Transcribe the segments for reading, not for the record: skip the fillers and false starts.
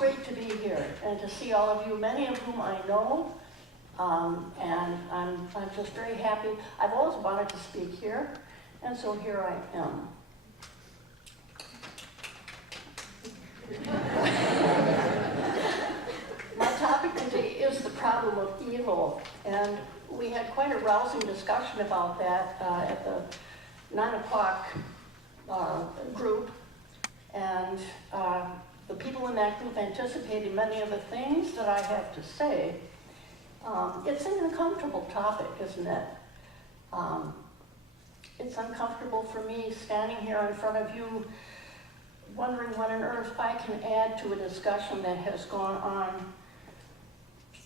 great to be here and to see all of you, many of whom I know, and I'm just very happy. I've always wanted to speak here, and so here I am. My topic today is the problem of evil, and we had quite a rousing discussion about that at the 9 o'clock group, and the people in that group anticipated many of the things that I have to say. It's an uncomfortable topic, isn't it? It's uncomfortable for me standing here in front of you wondering what on earth I can add to a discussion that has gone on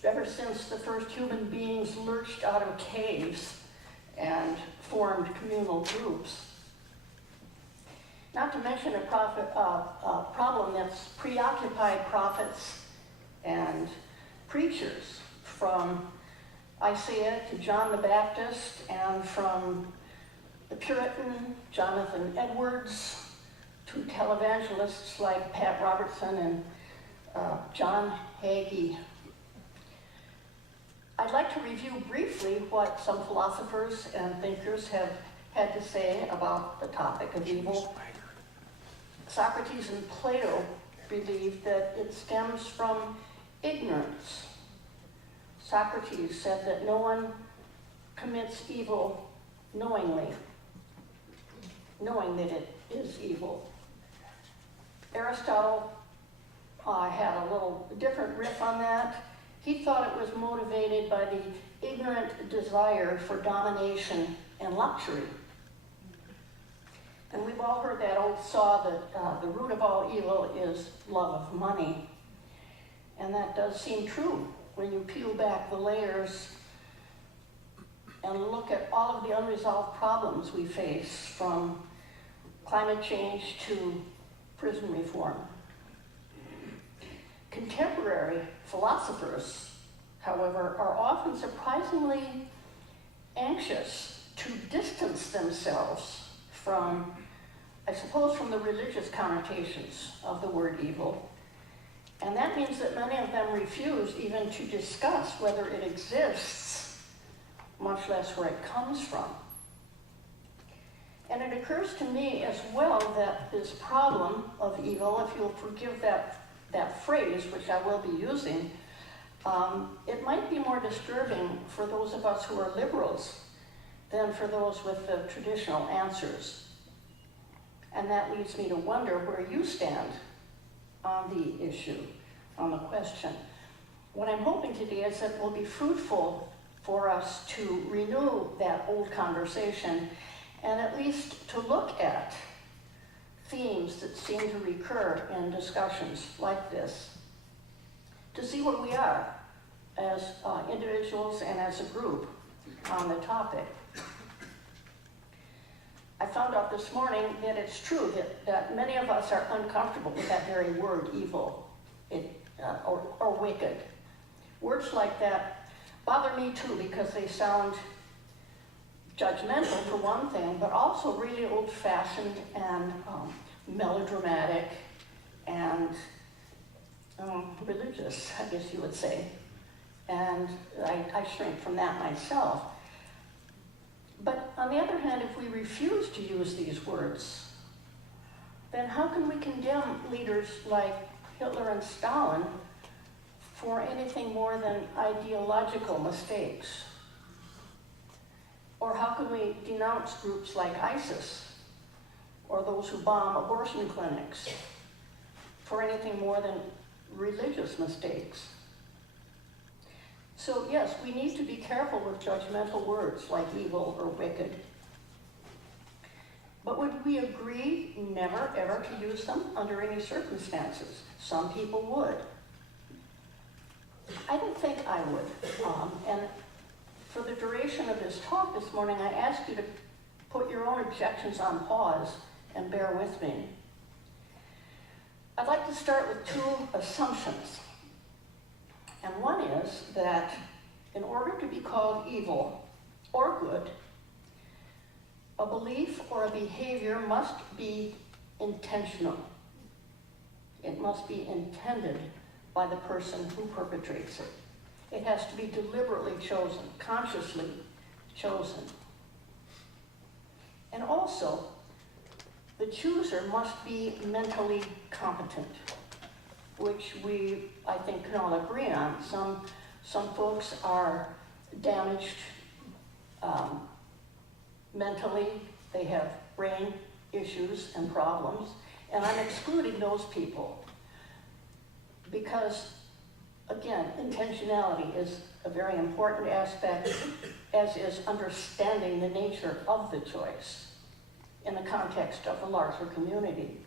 ever since the first human beings lurched out of caves and formed communal groups. Not to mention a problem that's preoccupied prophets and preachers, from Isaiah to John the Baptist, and from the Puritan Jonathan Edwards to televangelists like Pat Robertson and John Hagee. I'd like to review briefly what some philosophers and thinkers have had to say about the topic of evil. Socrates and Plato believed that it stems from ignorance. Socrates said that no one commits evil knowingly, knowing that it is evil. Aristotle had a little different riff on that. He thought it was motivated by the ignorant desire for domination and luxury. And we've all heard that old saw that the root of all evil is love of money. And that does seem true when you peel back the layers and look at all of the unresolved problems we face, from climate change to prison reform. Contemporary philosophers, however, are often surprisingly anxious to distance themselves from, I suppose, from the religious connotations of the word evil. And that means that many of them refuse even to discuss whether it exists, much less where it comes from. And it occurs to me as well that this problem of evil, if you'll forgive that phrase, which I will be using, it might be more disturbing for those of us who are liberals than for those with the traditional answers. And that leads me to wonder where you stand on the issue, on the question. What I'm hoping today is that it will be fruitful for us to renew that old conversation, and at least to look at themes that seem to recur in discussions like this, to see where we are as individuals and as a group on the topic. I found out this morning that it's true that many of us are uncomfortable with that very word, evil, or wicked. Words like that bother me too, because they sound judgmental for one thing, but also really old-fashioned and melodramatic and religious, I guess you would say. And I shrink from that myself. But on the other hand, if we refuse to use these words, then how can we condemn leaders like Hitler and Stalin for anything more than ideological mistakes? Or how can we denounce groups like ISIS or those who bomb abortion clinics for anything more than religious mistakes? So yes, we need to be careful with judgmental words like evil or wicked. But would we agree never ever to use them under any circumstances? Some people would. I don't think I would. And for the duration of this talk this morning, I ask you to put your own objections on pause and bear with me. I'd like to start with two assumptions. And one is that in order to be called evil or good, a belief or a behavior must be intentional. It must be intended by the person who perpetrates it. It has to be deliberately chosen, consciously chosen. And also, the chooser must be mentally competent, which we, I think, can all agree on. Some folks are damaged mentally, they have brain issues and problems, and I'm excluding those people because, again, intentionality is a very important aspect, as is understanding the nature of the choice in the context of a larger community.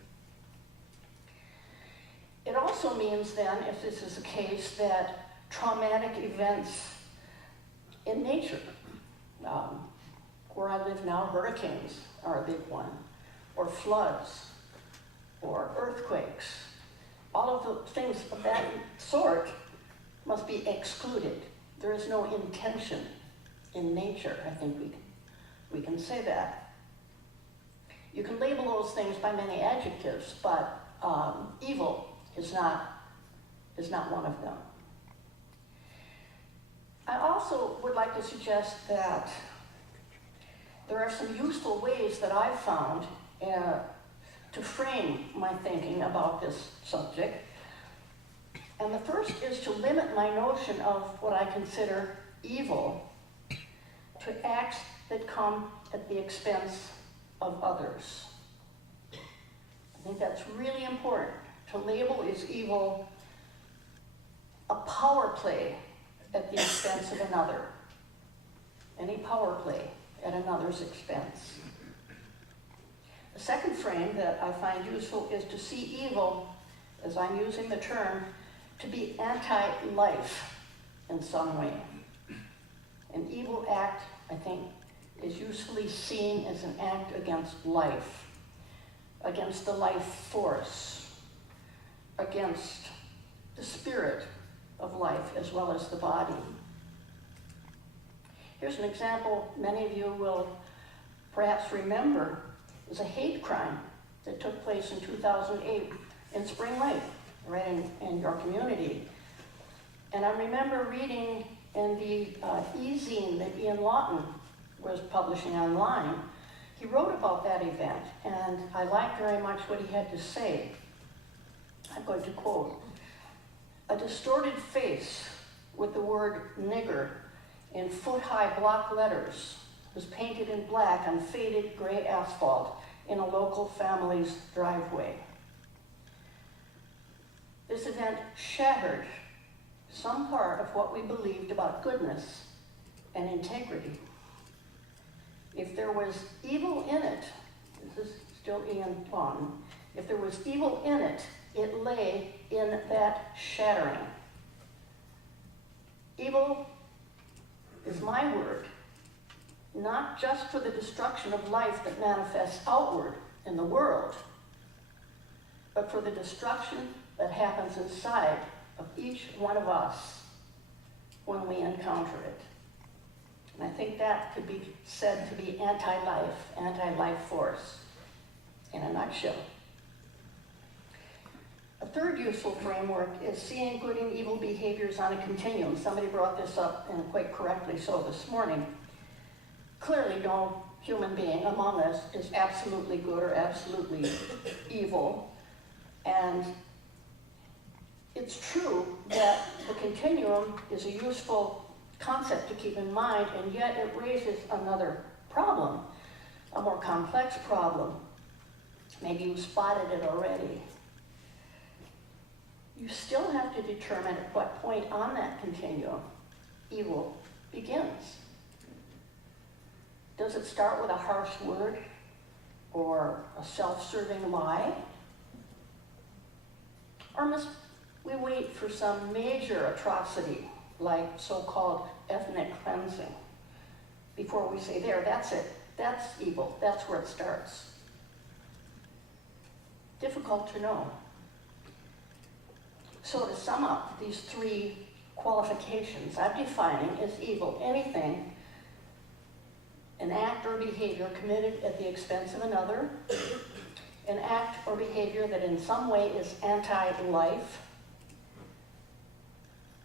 It also means then, if this is the case, that traumatic events in nature, where I live now, hurricanes are a big one, or floods, or earthquakes, all of the things of that sort must be excluded. There is no intention in nature. I think we can say that. You can label those things by many adjectives, but evil is not one of them. I also would like to suggest that there are some useful ways that I've found to frame my thinking about this subject. And the first is to limit my notion of what I consider evil to acts that come at the expense of others. I think that's really important. To label as evil a power play at the expense of another. Any power play at another's expense. The second frame that I find useful is to see evil, as I'm using the term, to be anti-life in some way. An evil act, I think, is usefully seen as an act against life, against the life force, against the spirit of life as well as the body. Here's an example many of you will perhaps remember. It was a hate crime that took place in 2008 in Spring Lake, right in your community. And I remember reading in the e-zine that Ian Lawton was publishing online. He wrote about that event, and I liked very much what he had to say. I'm going to quote, "A distorted face with the word nigger in foot-high block letters was painted in black on faded gray asphalt in a local family's driveway. This event shattered some part of what we believed about goodness and integrity. If there was evil in it," this is still Ian Lawton, "if there was evil in it, it lay in that shattering. Evil is my word, not just for the destruction of life that manifests outward in the world, but for the destruction that happens inside of each one of us when we encounter it." And I think that could be said to be anti-life force in a nutshell. A third useful framework is seeing good and evil behaviors on a continuum. Somebody brought this up, and quite correctly so, this morning. Clearly, no human being among us is absolutely good or absolutely evil. And it's true that the continuum is a useful concept to keep in mind, and yet it raises another problem, a more complex problem. Maybe you spotted it already. You still have to determine at what point on that continuum evil begins. Does it start with a harsh word or a self-serving lie? Or must we wait for some major atrocity like so-called ethnic cleansing before we say, there, that's it, that's evil, that's where it starts? Difficult to know. So to sum up these three qualifications, I'm defining as evil anything, an act or behavior committed at the expense of another, an act or behavior that in some way is anti-life,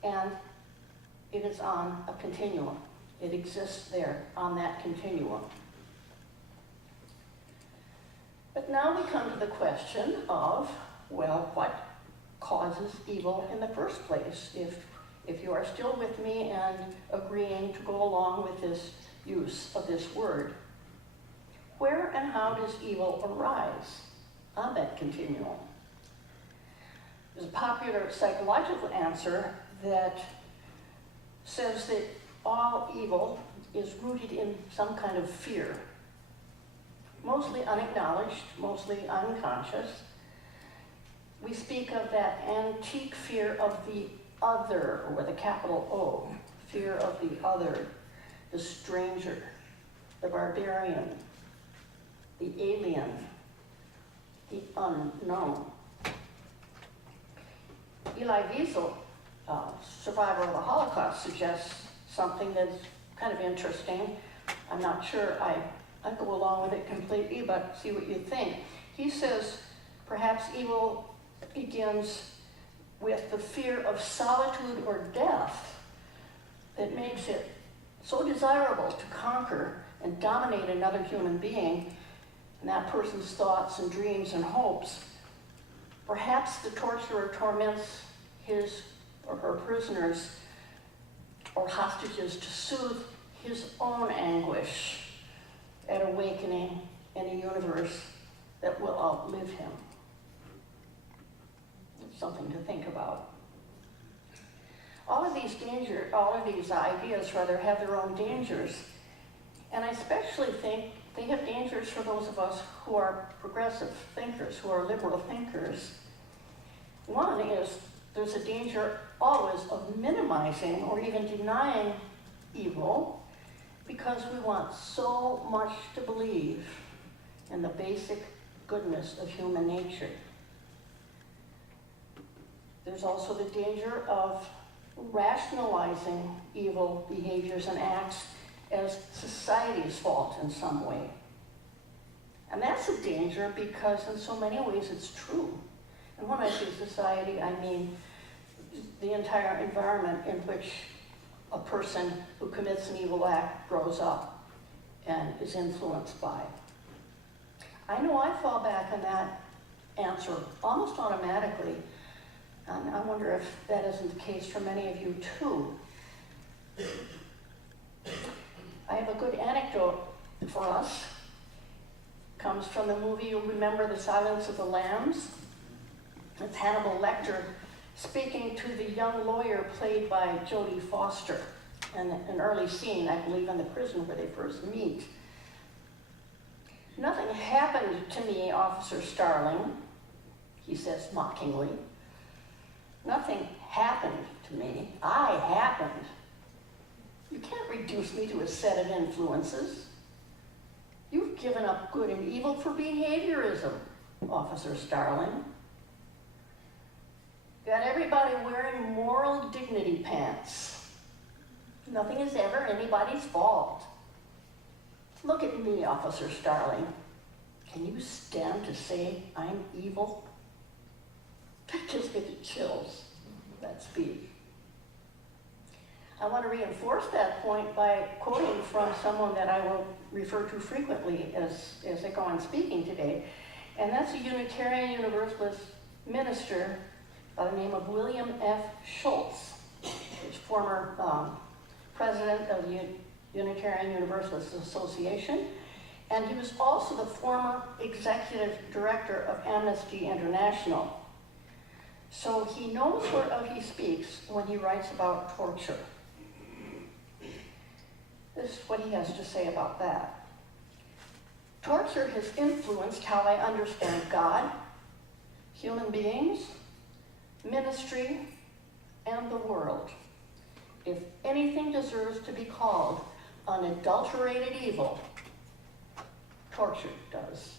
and it is on a continuum. It exists there on that continuum. But now we come to the question of, well, what causes evil in the first place? If you are still with me and agreeing to go along with this use of this word, where and how does evil arise on that continuum? There's a popular psychological answer that says that all evil is rooted in some kind of fear, mostly unacknowledged, mostly unconscious. We speak of that antique fear of the other, or with a capital O, fear of the other, the stranger, the barbarian, the alien, the unknown. Elie Wiesel, survivor of the Holocaust, suggests something that's kind of interesting. I'm not sure I go along with it completely, but see what you think. He says perhaps evil begins with the fear of solitude or death that makes it so desirable to conquer and dominate another human being and that person's thoughts and dreams and hopes. Perhaps the torturer torments his or her prisoners or hostages to soothe his own anguish at awakening in a universe that will outlive him. It's something to think about. All of these ideas have their own dangers. And I especially think they have dangers for those of us who are progressive thinkers, who are liberal thinkers. One is there's a danger always of minimizing or even denying evil because we want so much to believe in the basic goodness of human nature. There's also the danger of rationalizing evil behaviors and acts as society's fault in some way. And that's a danger because in so many ways it's true. And when I say society, I mean the entire environment in which a person who commits an evil act grows up and is influenced by. I know I fall back on that answer almost automatically, and I wonder if that isn't the case for many of you too. I have a good anecdote for us. It comes from the movie, you'll remember, The Silence of the Lambs. It's Hannibal Lecter speaking to the young lawyer played by Jodie Foster in an early scene, I believe, in the prison where they first meet. "Nothing happened to me, Officer Starling," he says mockingly. "Nothing happened to me. I happened. You can't reduce me to a set of influences. You've given up good and evil for behaviorism, Officer Starling. Got everybody wearing moral dignity pants. Nothing is ever anybody's fault. Look at me, Officer Starling. Can you stand to say I'm evil?" That gives me the chills, that speech. I want to reinforce that point by quoting from someone that I will refer to frequently as I go on speaking today, and that's a Unitarian Universalist minister by the name of William F. Schultz, who's former president of the Unitarian Universalist Association, and he was also the former executive director of Amnesty International. So he knows whereof he speaks when he writes about torture. This is what he has to say about that. "Torture has influenced how I understand God, human beings, ministry, and the world. If anything deserves to be called unadulterated evil, torture does."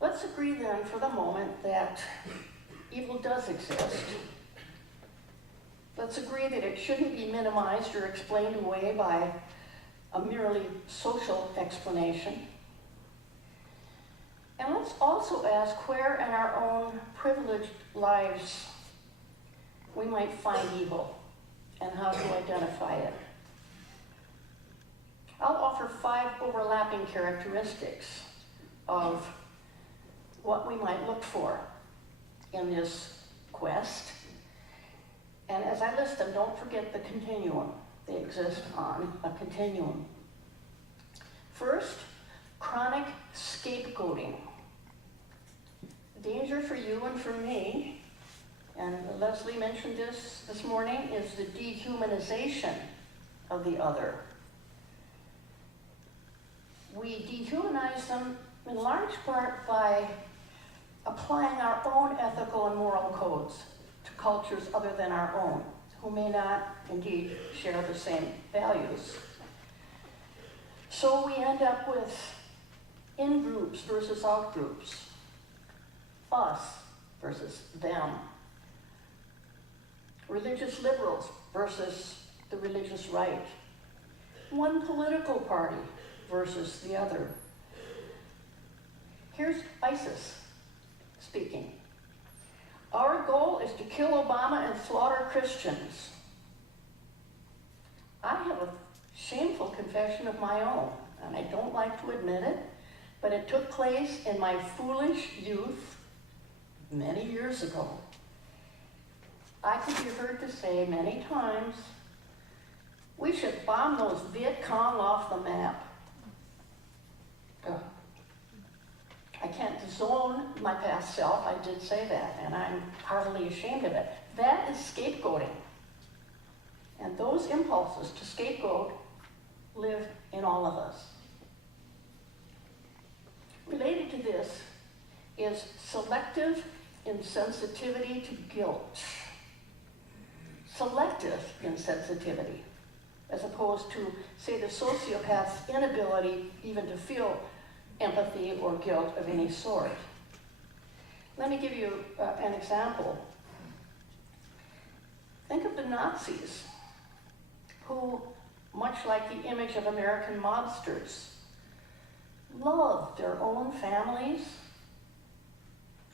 Let's agree then for the moment that evil does exist. Let's agree that it shouldn't be minimized or explained away by a merely social explanation. And let's also ask where in our own privileged lives we might find evil and how to identify it. I'll offer 5 overlapping characteristics of what we might look for in this quest. And as I list them, don't forget the continuum. They exist on a continuum. First, chronic scapegoating. The danger for you and for me, and Leslie mentioned this morning, is the dehumanization of the other. We dehumanize them in large part by applying our own ethical and moral codes to cultures other than our own, who may not indeed share the same values. So we end up with in-groups versus out-groups, us versus them, religious liberals versus the religious right, one political party versus the other. Here's ISIS speaking. Our goal is to kill Obama and slaughter Christians. I have a shameful confession of my own, and I don't like to admit it, but it took place in my foolish youth many years ago. I could be heard to say many times, we should bomb those Viet Cong off the map. I can't disown my past self, I did say that, and I'm heartily ashamed of it. That is scapegoating. And those impulses to scapegoat live in all of us. Related to this is selective insensitivity to guilt. Selective insensitivity, as opposed to, say, the sociopath's inability even to feel empathy or guilt of any sort. Let me give you an example. Think of the Nazis, who, much like the image of American mobsters, loved their own families,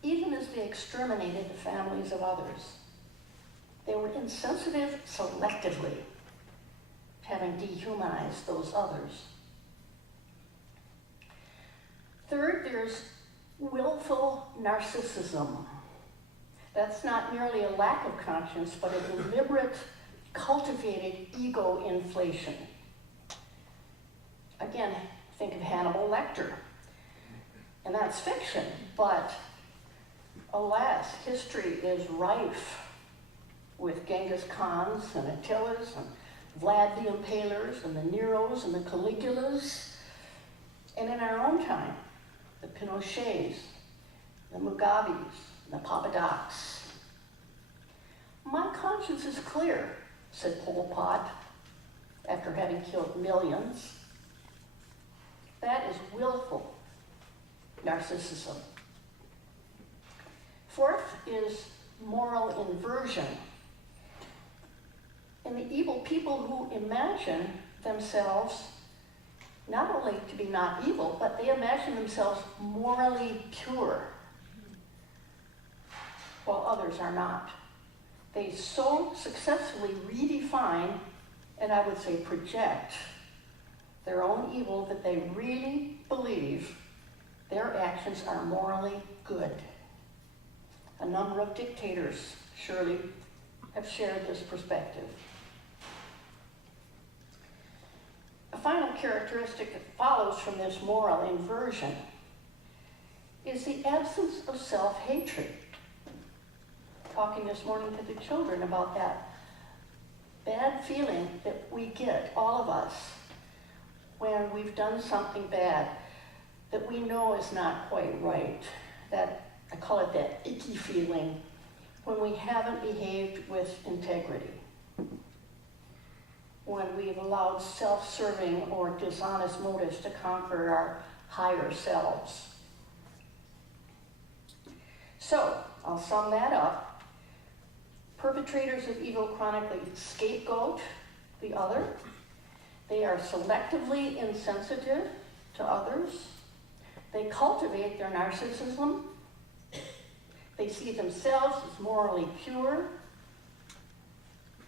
even as they exterminated the families of others. They were insensitive selectively, having dehumanized those others. Third, there's willful narcissism. That's not merely a lack of conscience, but a deliberate, cultivated ego inflation. Again, think of Hannibal Lecter. And that's fiction, but alas, history is rife with Genghis Khans and Attilas and Vlad the Impalers and the Neros and the Caligulas. And in our own time, the Pinochets, the Mugabes, the Papadaks. My conscience is clear, said Pol Pot, after having killed millions. That is willful narcissism. Fourth is moral inversion. And the evil people who imagine themselves not only to be not evil, but they imagine themselves morally pure, while others are not. They so successfully redefine, and I would say project, their own evil that they really believe their actions are morally good. A number of dictators surely have shared this perspective. A final characteristic that follows from this moral inversion is the absence of self-hatred. Talking this morning to the children about that bad feeling that we get, all of us, when we've done something bad that we know is not quite right. That, I call it that icky feeling when we haven't behaved with integrity, when we've allowed self-serving or dishonest motives to conquer our higher selves. So, I'll sum that up. Perpetrators of evil chronically scapegoat the other. They are selectively insensitive to others. They cultivate their narcissism. They see themselves as morally pure,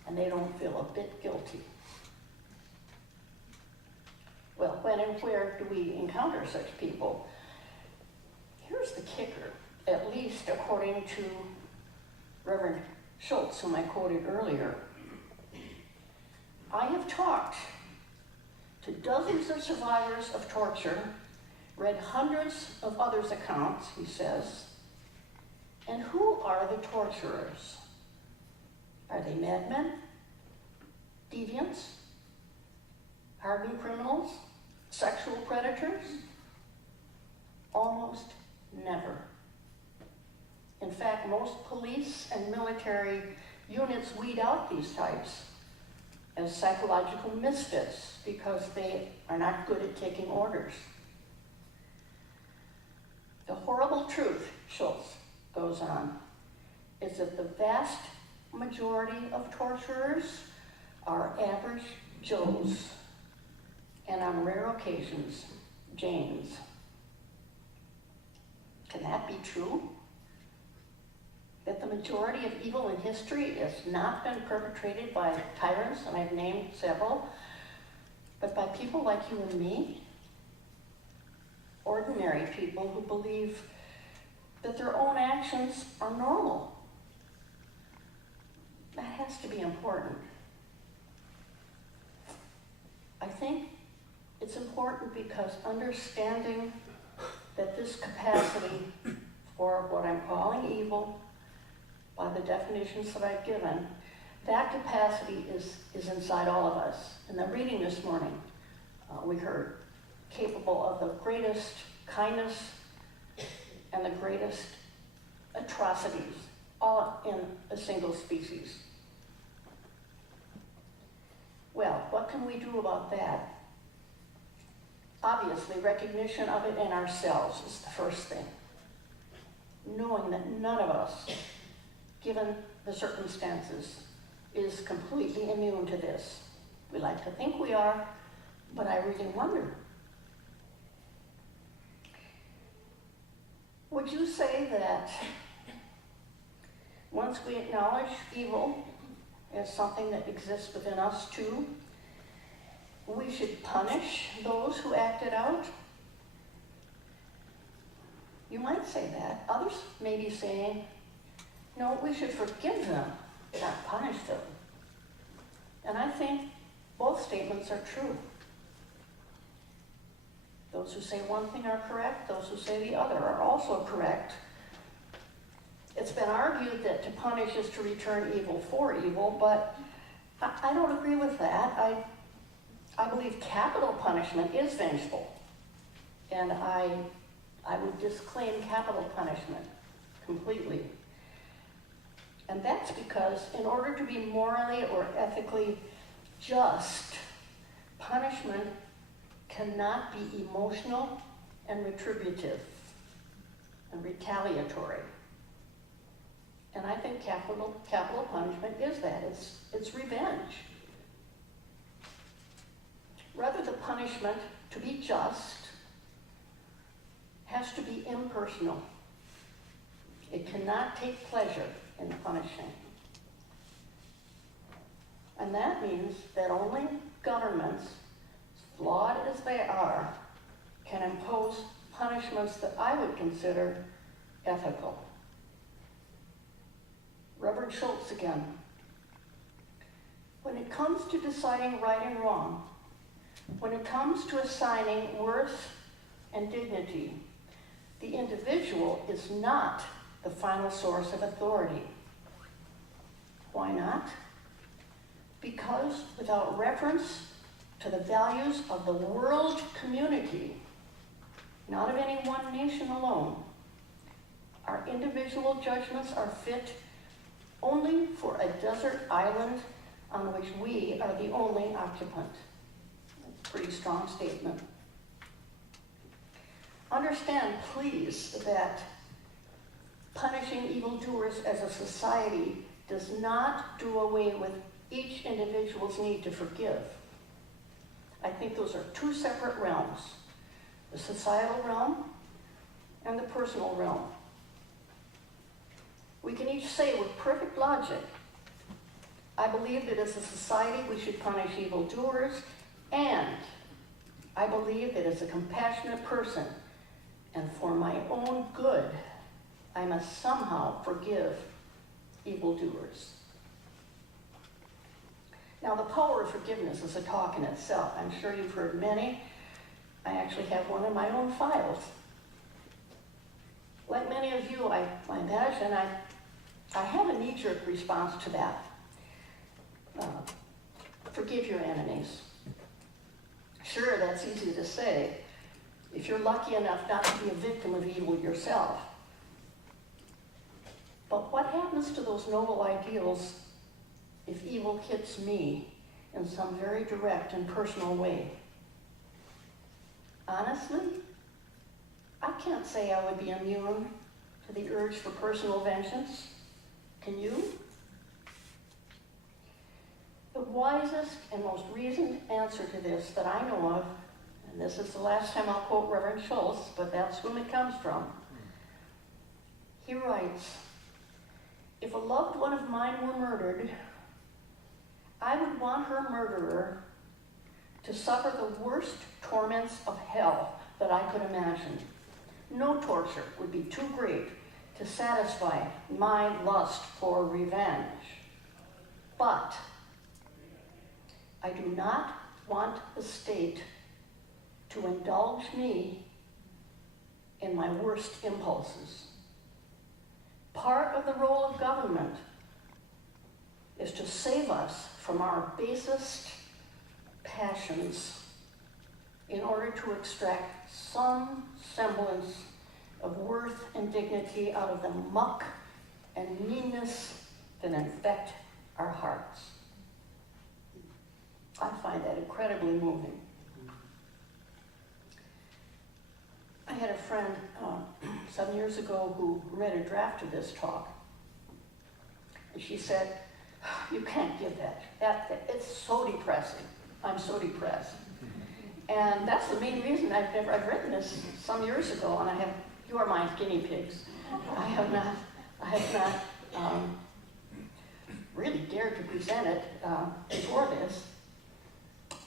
and they don't feel a bit guilty. Well, when and where do we encounter such people? Here's the kicker, at least according to Reverend Schultz, whom I quoted earlier. I have talked to dozens of survivors of torture, read hundreds of others' accounts, he says, and who are the torturers? Are they madmen? Deviants? Hardened criminals? Sexual predators? Almost never. In fact, most police and military units weed out these types as psychological misfits because they are not good at taking orders. The horrible truth, Schultz goes on, is that the vast majority of torturers are average Joes, and on rare occasions, Janes. Can that be true? That the majority of evil in history has not been perpetrated by tyrants, and I've named several, but by people like you and me? Ordinary people who believe that their own actions are normal. That has to be important. I think it's important because understanding that this capacity for what I'm calling evil, by the definitions that I've given, that capacity is inside all of us. In the reading this morning, we heard capable of the greatest kindness and the greatest atrocities, all in a single species. Well, what can we do about that? Obviously, recognition of it in ourselves is the first thing. Knowing that none of us, given the circumstances, is completely immune to this. We like to think we are, but I really wonder. Would you say that once we acknowledge evil as something that exists within us too, we should punish those who act it out? You might say that. Others may be saying, no, we should forgive them, not punish them. And I think both statements are true. Those who say one thing are correct, those who say the other are also correct. It's been argued that to punish is to return evil for evil, but I don't agree with that. I believe capital punishment is vengeful, and I would disclaim capital punishment completely. And that's because in order to be morally or ethically just, punishment cannot be emotional and retributive and retaliatory. And I think capital punishment is that. It's revenge. Rather, the punishment, to be just, has to be impersonal. It cannot take pleasure in punishing. And that means that only governments, flawed as they are, can impose punishments that I would consider ethical. Reverend Schultz again. When it comes to deciding right and wrong, when it comes to assigning worth and dignity, the individual is not the final source of authority. Why not? Because without reference to the values of the world community, not of any one nation alone, our individual judgments are fit only for a desert island on which we are the only occupant. That's a pretty strong statement. Understand, please, that punishing evildoers as a society does not do away with each individual's need to forgive. I think those are two separate realms. The societal realm and the personal realm. We can each say with perfect logic, I believe that as a society we should punish evildoers, and I believe that as a compassionate person and for my own good, I must somehow forgive evildoers. Now, the power of forgiveness is a talk in itself. I'm sure you've heard many. I actually have one in my own files. Like many of you, I imagine, I have a knee-jerk response to that. Forgive your enemies. Sure, that's easy to say if you're lucky enough not to be a victim of evil yourself. But what happens to those noble ideals if evil hits me in some very direct and personal way? Honestly, I can't say I would be immune to the urge for personal vengeance. Can you? The wisest and most reasoned answer to this that I know of, and this is the last time I'll quote Reverend Schultz, but that's whom it comes from. He writes, if a loved one of mine were murdered, I would want her murderer to suffer the worst torments of hell that I could imagine. No torture would be too great to satisfy my lust for revenge. But I do not want the state to indulge me in my worst impulses. Part of the role of government is to save us from our basest passions in order to extract some semblance of worth and dignity out of the muck and meanness that infect our hearts. I find that incredibly moving. I had a friend some years ago who read a draft of this talk, and she said, you can't give that. It's so depressing. I'm so depressed. And that's the main reason I've written this some years ago, and you are my guinea pigs. I have not really dared to present it before this.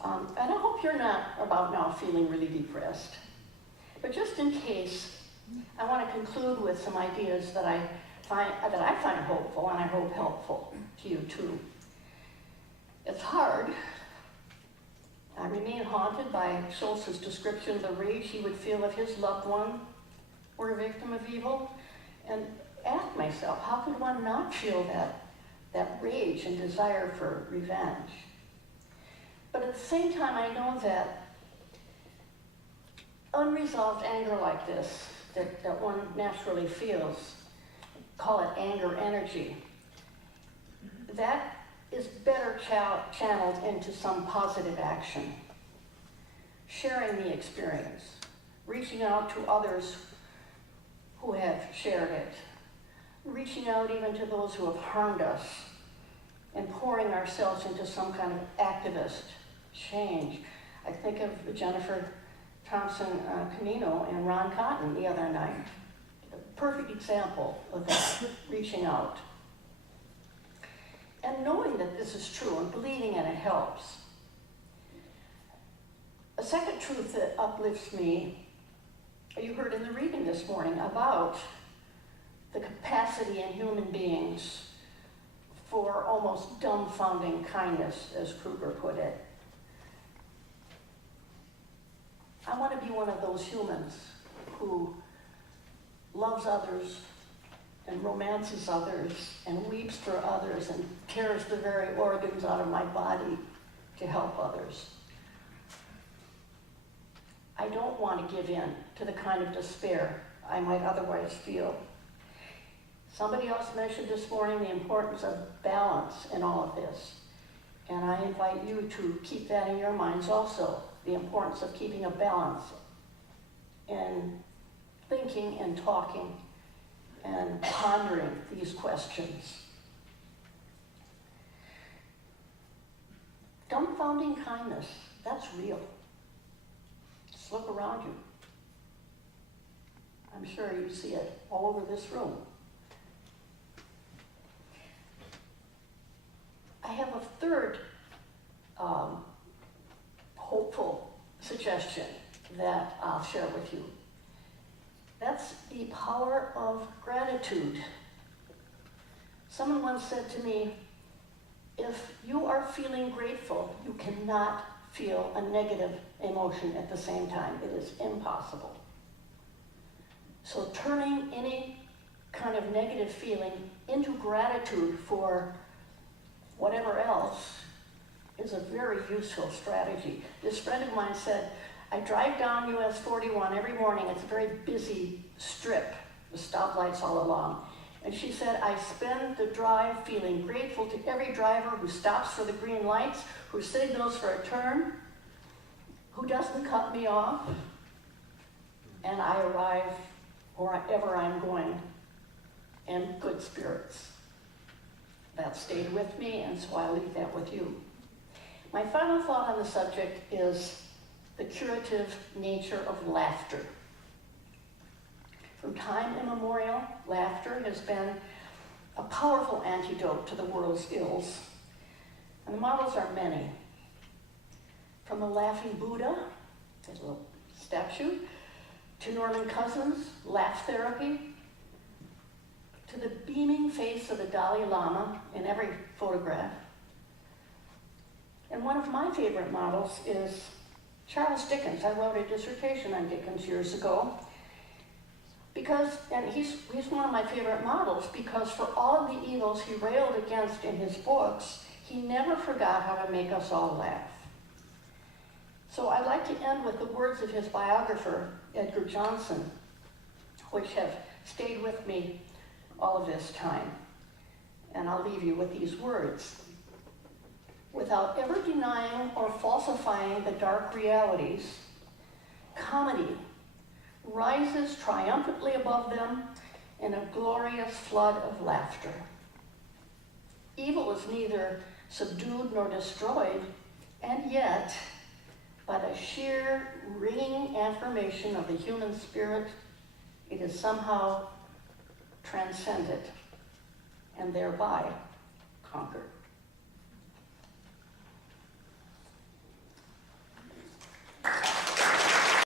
And I hope you're not about now feeling really depressed. But just in case, I want to conclude with some ideas that I find hopeful and I hope helpful to you too. It's hard. I remain haunted by Schultz's description of the rage he would feel if his loved one were a victim of evil, and ask myself, how could one not feel that rage and desire for revenge? But at the same time, I know that unresolved anger like this, that one naturally feels, call it anger energy, that is better channeled into some positive action. Sharing the experience, reaching out to others who have shared it, reaching out even to those who have harmed us, and pouring ourselves into some kind of activist change. I think of Jennifer Thompson Canino and Ron Cotton the other night. A perfect example of that, reaching out. And knowing that this is true and believing in it helps. A second truth that uplifts me, you heard in the reading this morning about the capacity in human beings for almost dumbfounding kindness, as Kruger put it. I want to be one of those humans who loves others and romances others and weeps for others and tears the very organs out of my body to help others. I don't want to give in to the kind of despair I might otherwise feel. Somebody else mentioned this morning the importance of balance in all of this. And I invite you to keep that in your minds also, the importance of keeping a balance in thinking and talking and pondering these questions. Dumbfounding kindness, that's real. Just look around you. I I'm sure you see it all over this room. I have a third hopeful suggestion that I'll share with you. That's the power of gratitude. Someone once said to me, if you are feeling grateful, you cannot feel a negative emotion at the same time. It is impossible. So turning any kind of negative feeling into gratitude for whatever else is a very useful strategy. This friend of mine said, I drive down US 41 every morning. It's a very busy strip, with stoplights all along. And she said, I spend the drive feeling grateful to every driver who stops for the green lights, who signals for a turn, who doesn't cut me off, and I arrive wherever I'm going in good spirits. That stayed with me, and so I'll leave that with you. My final thought on the subject is the curative nature of laughter. From time immemorial, laughter has been a powerful antidote to the world's ills. And the models are many. From the laughing Buddha, a little statue, to Norman Cousins' laugh therapy, to the beaming face of the Dalai Lama in every photograph. And one of my favorite models is Charles Dickens. I wrote a dissertation on Dickens years ago. And he's one of my favorite models because for all of the evils he railed against in his books, he never forgot how to make us all laugh. So I'd like to end with the words of his biographer, Edgar Johnson, which have stayed with me all of this time. And I'll leave you with these words. Without ever denying or falsifying the dark realities, comedy rises triumphantly above them in a glorious flood of laughter. Evil is neither subdued nor destroyed, and yet, by the sheer ringing affirmation of the human spirit, it is somehow transcended and thereby conquered.